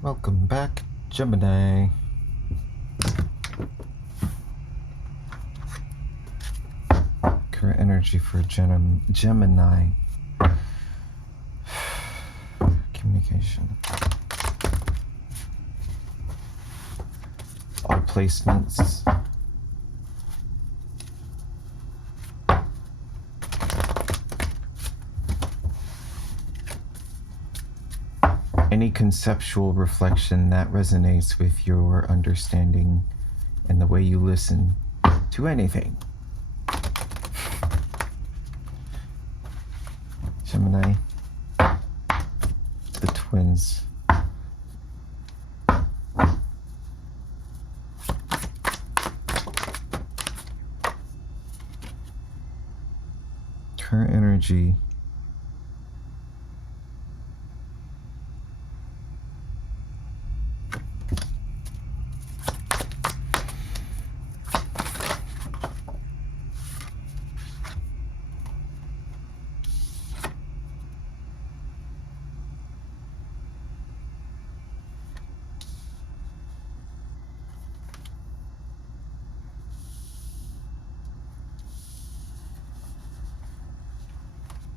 Welcome back, Gemini. Current energy for Gemini. Communication. All placements. Any conceptual reflection that resonates with your understanding and the way you listen to anything. Gemini, the twins. Current energy.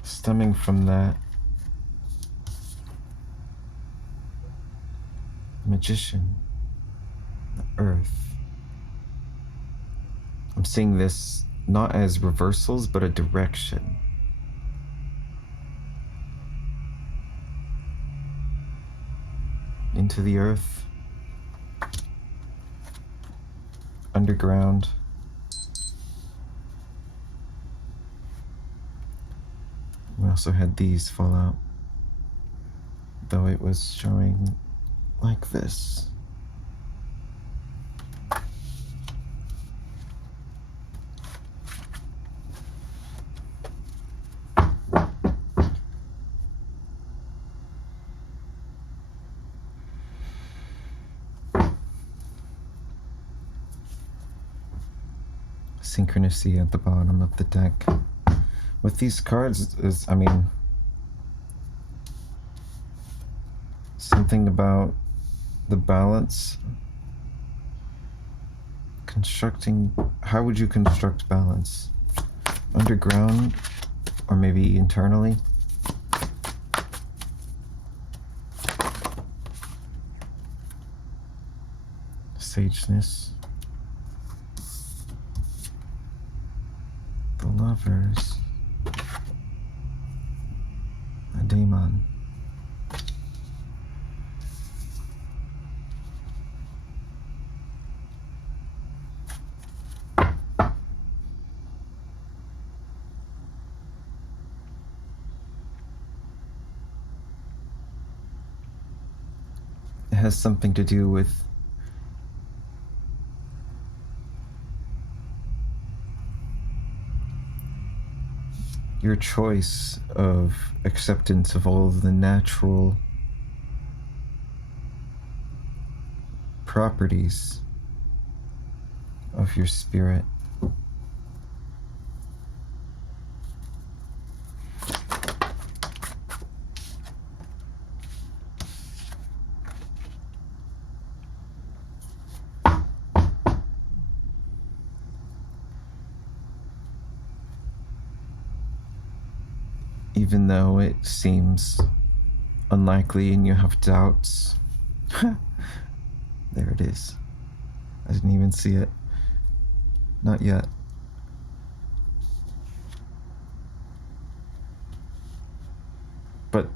Stemming from that, magician, the earth. I'm seeing this not as reversals, but a direction. Into the earth, underground. We also had these fall out, though it was showing like this. Synchronicity at the bottom of the deck. With these cards is, something about the balance. Constructing, how would you construct balance? Underground, or maybe internally? Sageness. The Lovers. A Daemon. It has something to do with your choice of acceptance of all of the natural properties of your spirit. Even though it seems unlikely and you have doubts. There it is. I didn't even see it. Not yet. But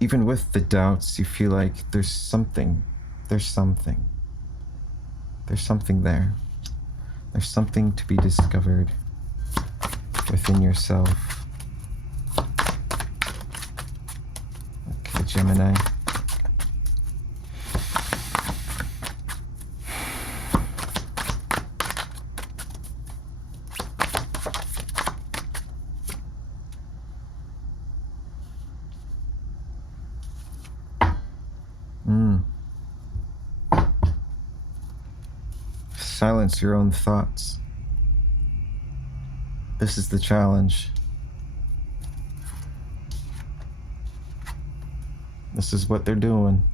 even with the doubts, you feel like there's something there. There's something there. There's something to be discovered within yourself. Okay, Gemini. Silence your own thoughts. This is the challenge. This is what they're doing.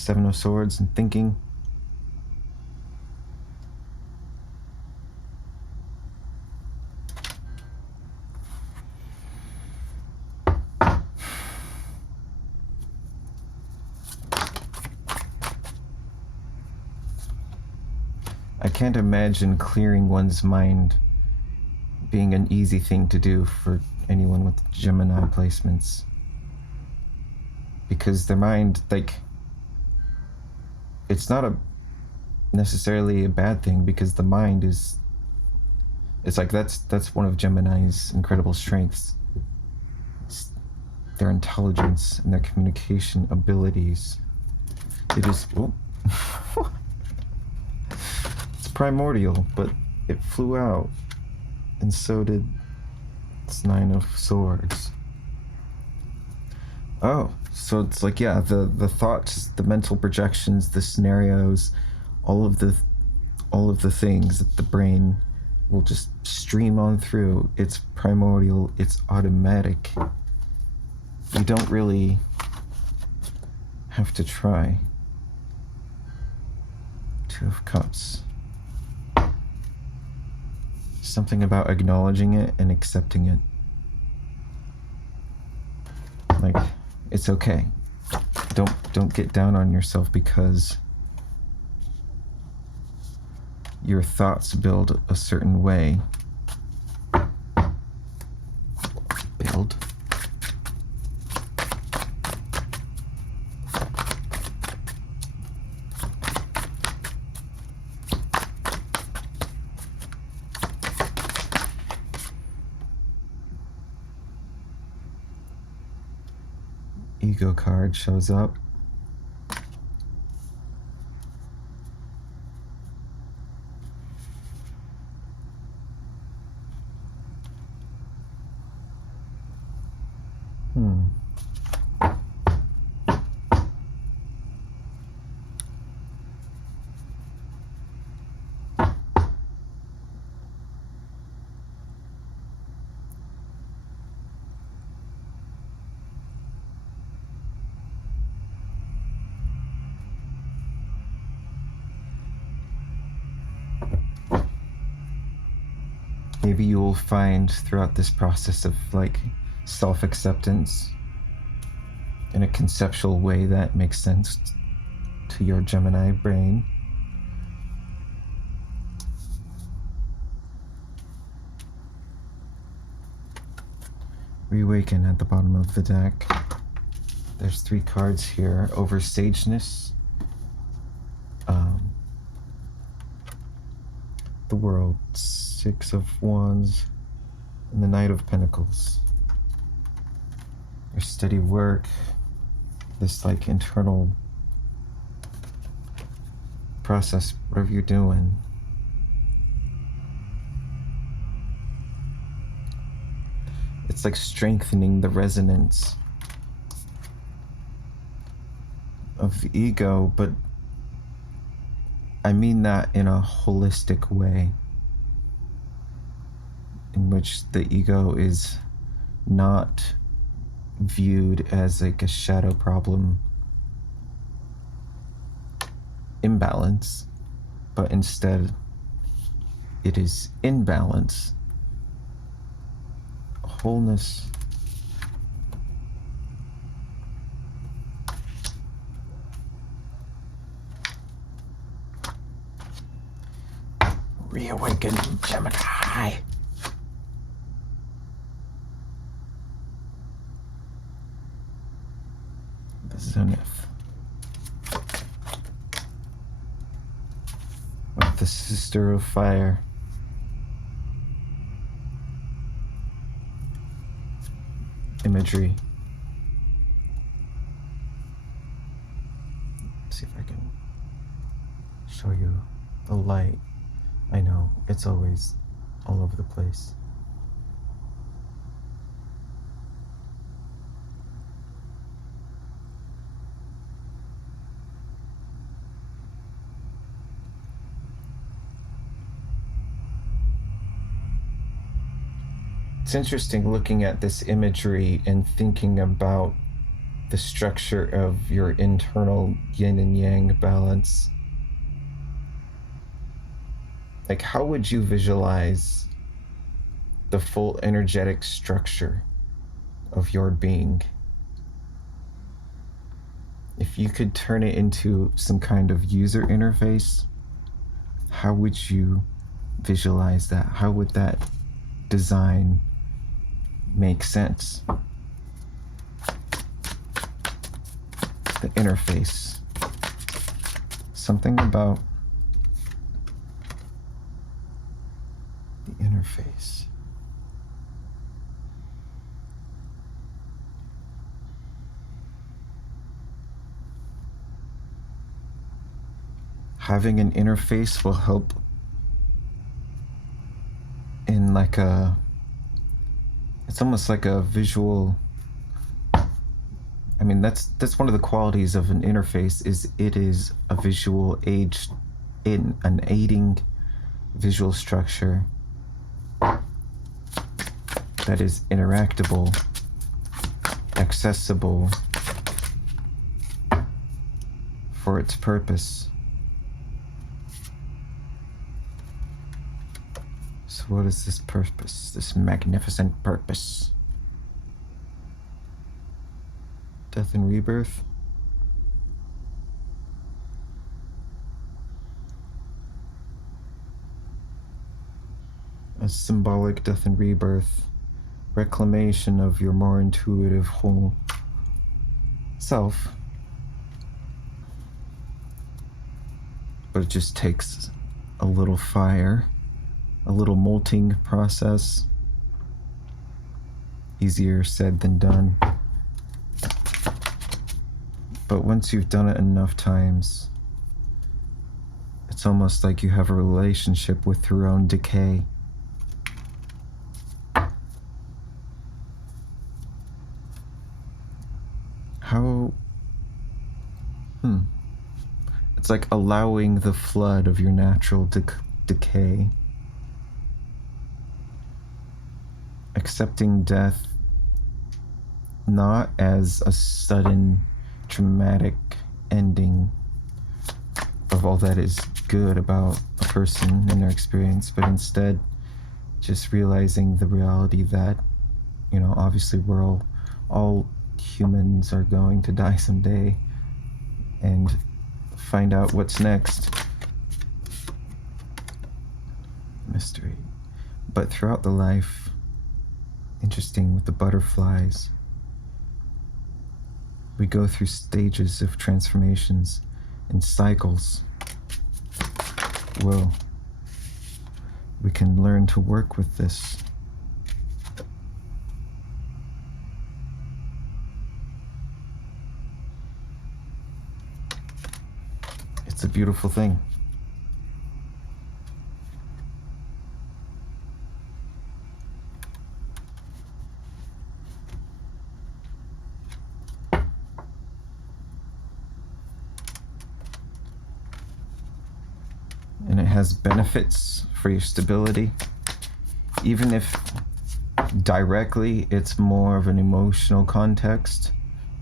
Seven of Swords and thinking. I can't imagine clearing one's mind being an easy thing to do for anyone with Gemini placements. Because their mind, like, it's not necessarily a bad thing, because the mind is, it's like that's one of Gemini's incredible strengths. It's their intelligence and their communication abilities. It is, it's primordial, but it flew out, and so did this Nine of Swords. Oh, so it's like, yeah, the thoughts, the mental projections, the scenarios, all of the things that the brain will just stream on through. It's primordial, it's automatic. You don't really have to try. Two of Cups. Something about acknowledging it and accepting it. Like, it's okay. Don't get down on yourself because your thoughts build a certain way. Build. Ego card shows up. Maybe you'll find throughout this process of like self-acceptance in a conceptual way that makes sense to your Gemini brain. Reawaken at the bottom of the deck. There's 3 cards here. Over sageness. The World. 6 of Wands. And the Knight of Pentacles. Your steady work. This like internal process, whatever you're doing. It's like strengthening the resonance of the ego, but I mean that in a holistic way, in which the ego is not viewed as like a shadow problem imbalance, but instead it is in balance, wholeness. Reawaken, Gemini. The Zenith. With the Sister of Fire. Imagery. Let's see if I can show you the light. I know, it's always all over the place. It's interesting looking at this imagery and thinking about the structure of your internal yin and yang balance. Like, how would you visualize the full energetic structure of your being? If you could turn it into some kind of user interface, how would you visualize that? How would that design make sense? The interface. Something about the interface. Having an interface will help in like a, it's almost like a visual, I mean, that's one of the qualities of an interface, is it is a visual aid, in an aiding visual structure that is interactable, accessible for its purpose. So what is this purpose, this magnificent purpose? Death and rebirth? A symbolic death and rebirth, reclamation of your more intuitive whole self. But it just takes a little fire, a little molting process. Easier said than done. But once you've done it enough times, it's almost like you have a relationship with your own decay. How... It's like allowing the flood of your natural decay. Accepting death not as a sudden traumatic ending of all that is good about a person and their experience, but instead just realizing the reality that, you know, obviously we're all humans are going to die someday, and find out what's next. Mystery. But throughout the life, interesting with the butterflies, we go through stages of transformations and cycles. Well, we can learn to work with this. It's a beautiful thing. And it has benefits for your stability, even if directly it's more of an emotional context.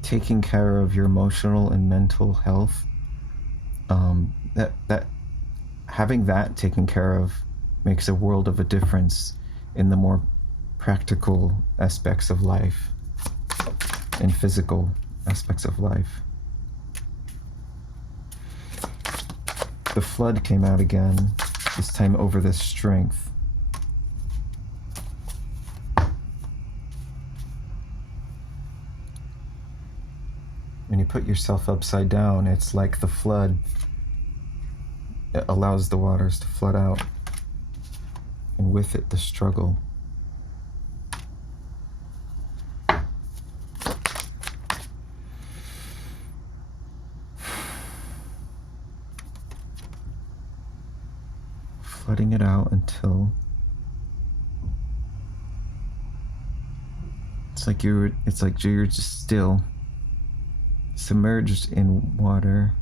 Taking care of your emotional and mental health, that having that taken care of makes a world of a difference in the more practical aspects of life and physical aspects of life. The flood came out again, this time over the strength. When you put yourself upside down, it's like the flood. It allows the waters to flood out, and with it, the struggle. Flooding it out until it's like you're just still submerged in water.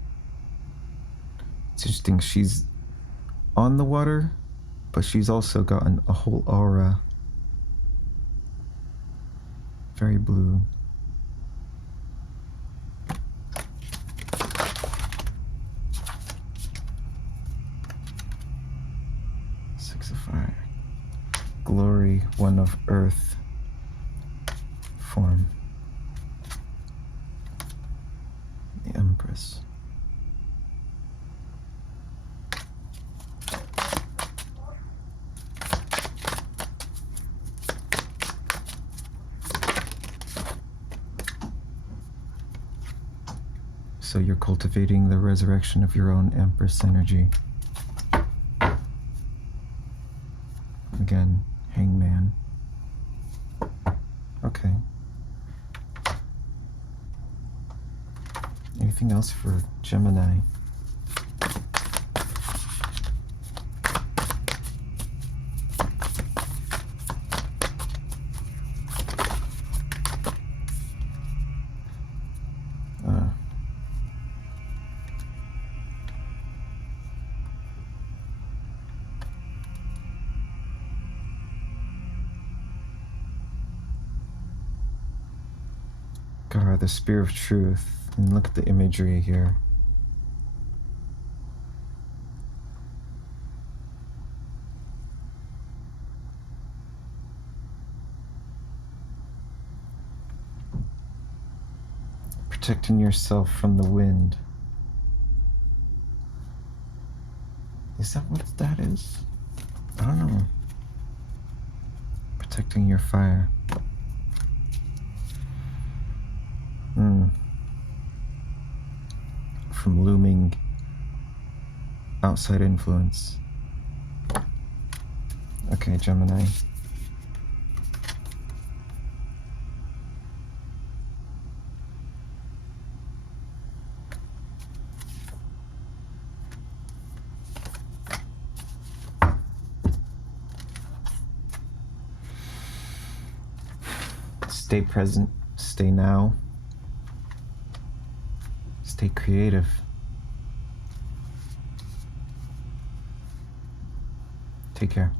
It's interesting, she's on the water, but she's also gotten a whole aura. Very blue. of earth form. The Empress. So you're cultivating the resurrection of your own Empress energy. Again, Hangman. Okay. Anything else for Gemini? God, the Spear of Truth. And look at the imagery here. Protecting yourself from the wind. Is that what that is? I don't know. Protecting your fire. From looming outside influence. Okay, Gemini. Stay present, stay now, stay creative. Take care.